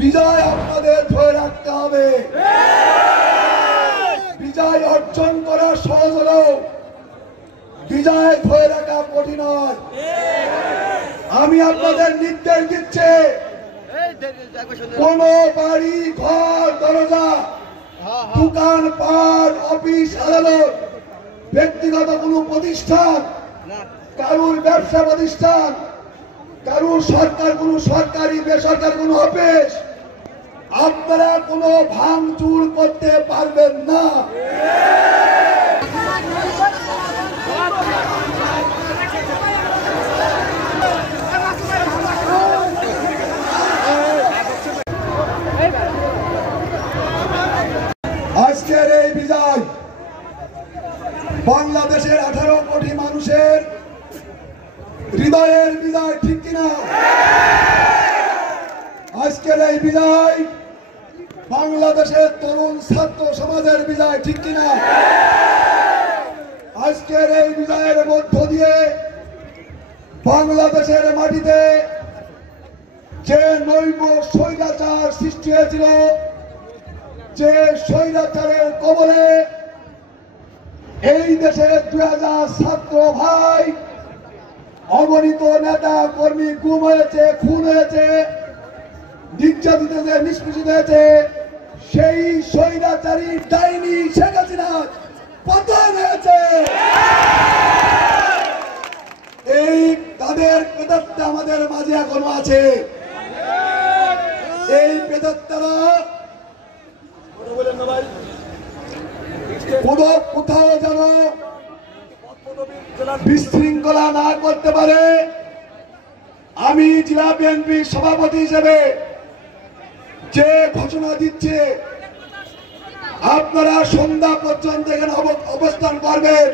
বিজয় আপনাদের ধরে রাখতে হবে। বিজয় অর্জন করা সহজ হলেও বিজয় ধরে রাখা কঠিন নয়। আমি আপনাদের নির্দেশ দিচ্ছি, কোন বাড়ি ঘর দরজা দোকান পাট অফিস আদালত ব্যক্তিগত কোনো প্রতিষ্ঠান কারুর ব্যবসা প্রতিষ্ঠান কারুর সরকার কোনো সরকারি বেসরকারি কোনো অফিস আপনারা কোনো ভাঙচুর করতে পারবেন না। আজকের এই বিজয় বাংলাদেশের 18 কোটি মানুষের হৃদয়ের বিজয়, ঠিক কিনা? আজকের এই বিজয় বাংলাদেশের তরুণ ছাত্র সমাজের বিজয়, ঠিক কিনা? আজকের এই বিজয়ের মধ্য দিয়ে বাংলাদেশের মাটিতে যে নৈব স্বৈরাচার সৃষ্টি হয়েছিল, যে স্বৈরাচারের কবলে এই দেশের 2000 ছাত্র ভাই অগণিত নেতা কর্মী গুম হয়েছে, খুন হয়েছে, নির্যাতিত হয়েছে, নিষ্পেষিত হয়েছে, সেই স্বৈরাচারী ডাইনি শেখ হাসিনার পতন হয়েছে। এই তাদের প্রেতাত্মা আমাদের মাঝে এখনো আছে। এই প্রেতাত্মারা কোথাও যেন বিশৃঙ্খলা না করতে পারে। আমি জেলা বিএনপির সভাপতি হিসেবে যে ঘোষণা দিচ্ছে, আপনারা সন্ধ্যা পর্যন্ত এখানে অবস্থান করবেন।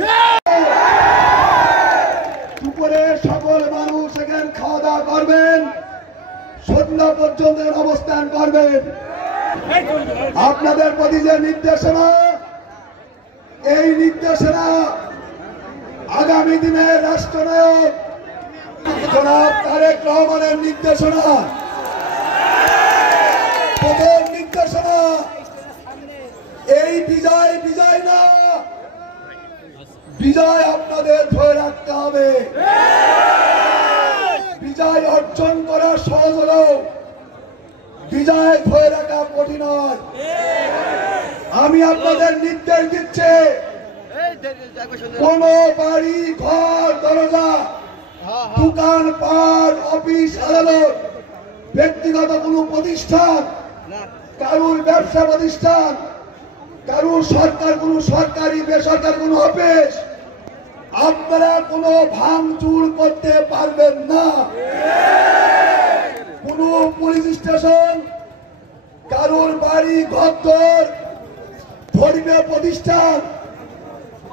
দুপুরে সকল মানুষ এখানে খাওয়া দাওয়া করবেন, সন্ধ্যা পর্যন্ত অবস্থান করবেন। আপনাদের প্রতি যে নির্দেশনা, এই নির্দেশনা আগামী দিনের রাষ্ট্রনায়ক জনাব তারেক রহমানের নির্দেশনা, প্রথম নির্দেশনা। এই বিজয় বিজয় না, বিজয় আপনাদের ধরে রাখতে হবে। বিজয় অর্জন করা সহজ হলেও বিজয় ধরে রাখা কঠিন নয়। আমি আপনাদের নির্দেশ দিচ্ছি, কোন বাড়ি ঘর দরজা দোকান পাট অফিস আদালত ব্যক্তিগত কোনো প্রতিষ্ঠান কারুর ব্যবসা প্রতিষ্ঠান কারুর সরকার কোনো সরকারি বেসরকারি কোনো অফিস আপনারা কোনো ভাঙচুর করতে পারবেন না। কোন পুলিশ স্টেশন, কারুর বাড়ি ঘর, ধর্মীয় প্রতিষ্ঠান,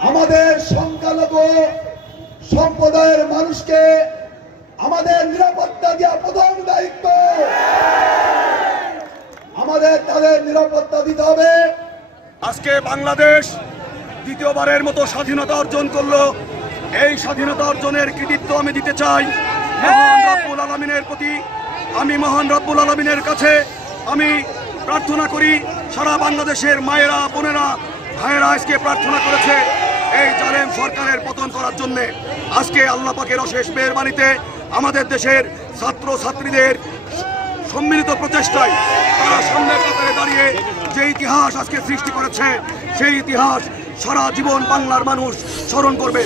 আমাদের সংখ্যালঘু সম্প্রদায়ের মানুষকে আমাদের নিরাপত্তা দেওয়া প্রধান দায়িত্ব। আমাদের তাদের নিরাপত্তা দিতে হবে। আজকে বাংলাদেশ দ্বিতীয়বারের মতো স্বাধীনতা অর্জন করলো। এই স্বাধীনতা অর্জনের কৃতিত্ব আমি দিতে চাই মহান রব্বুল আলামিনের প্রতি। আমি মহান রব্বুল আলামিনের কাছে আমি প্রার্থনা করি, সারা বাংলাদেশের মায়েরা বোনেরা ভাইয়েরা আজকে প্রার্থনা করেছে এই জালেম সরকারের পতন করার জন্য। আজকে আল্লাহ পাকের অশেষ মেহেরবানিতে আমাদের দেশের ছাত্র ছাত্রীদের সম্মিলিত প্রচেষ্টায় তারা সামনের কাতারে দাঁড়িয়ে যে ইতিহাস আজকে সৃষ্টি করেছে, সেই ইতিহাস সারা জীবন বাংলার মানুষ স্মরণ করবে।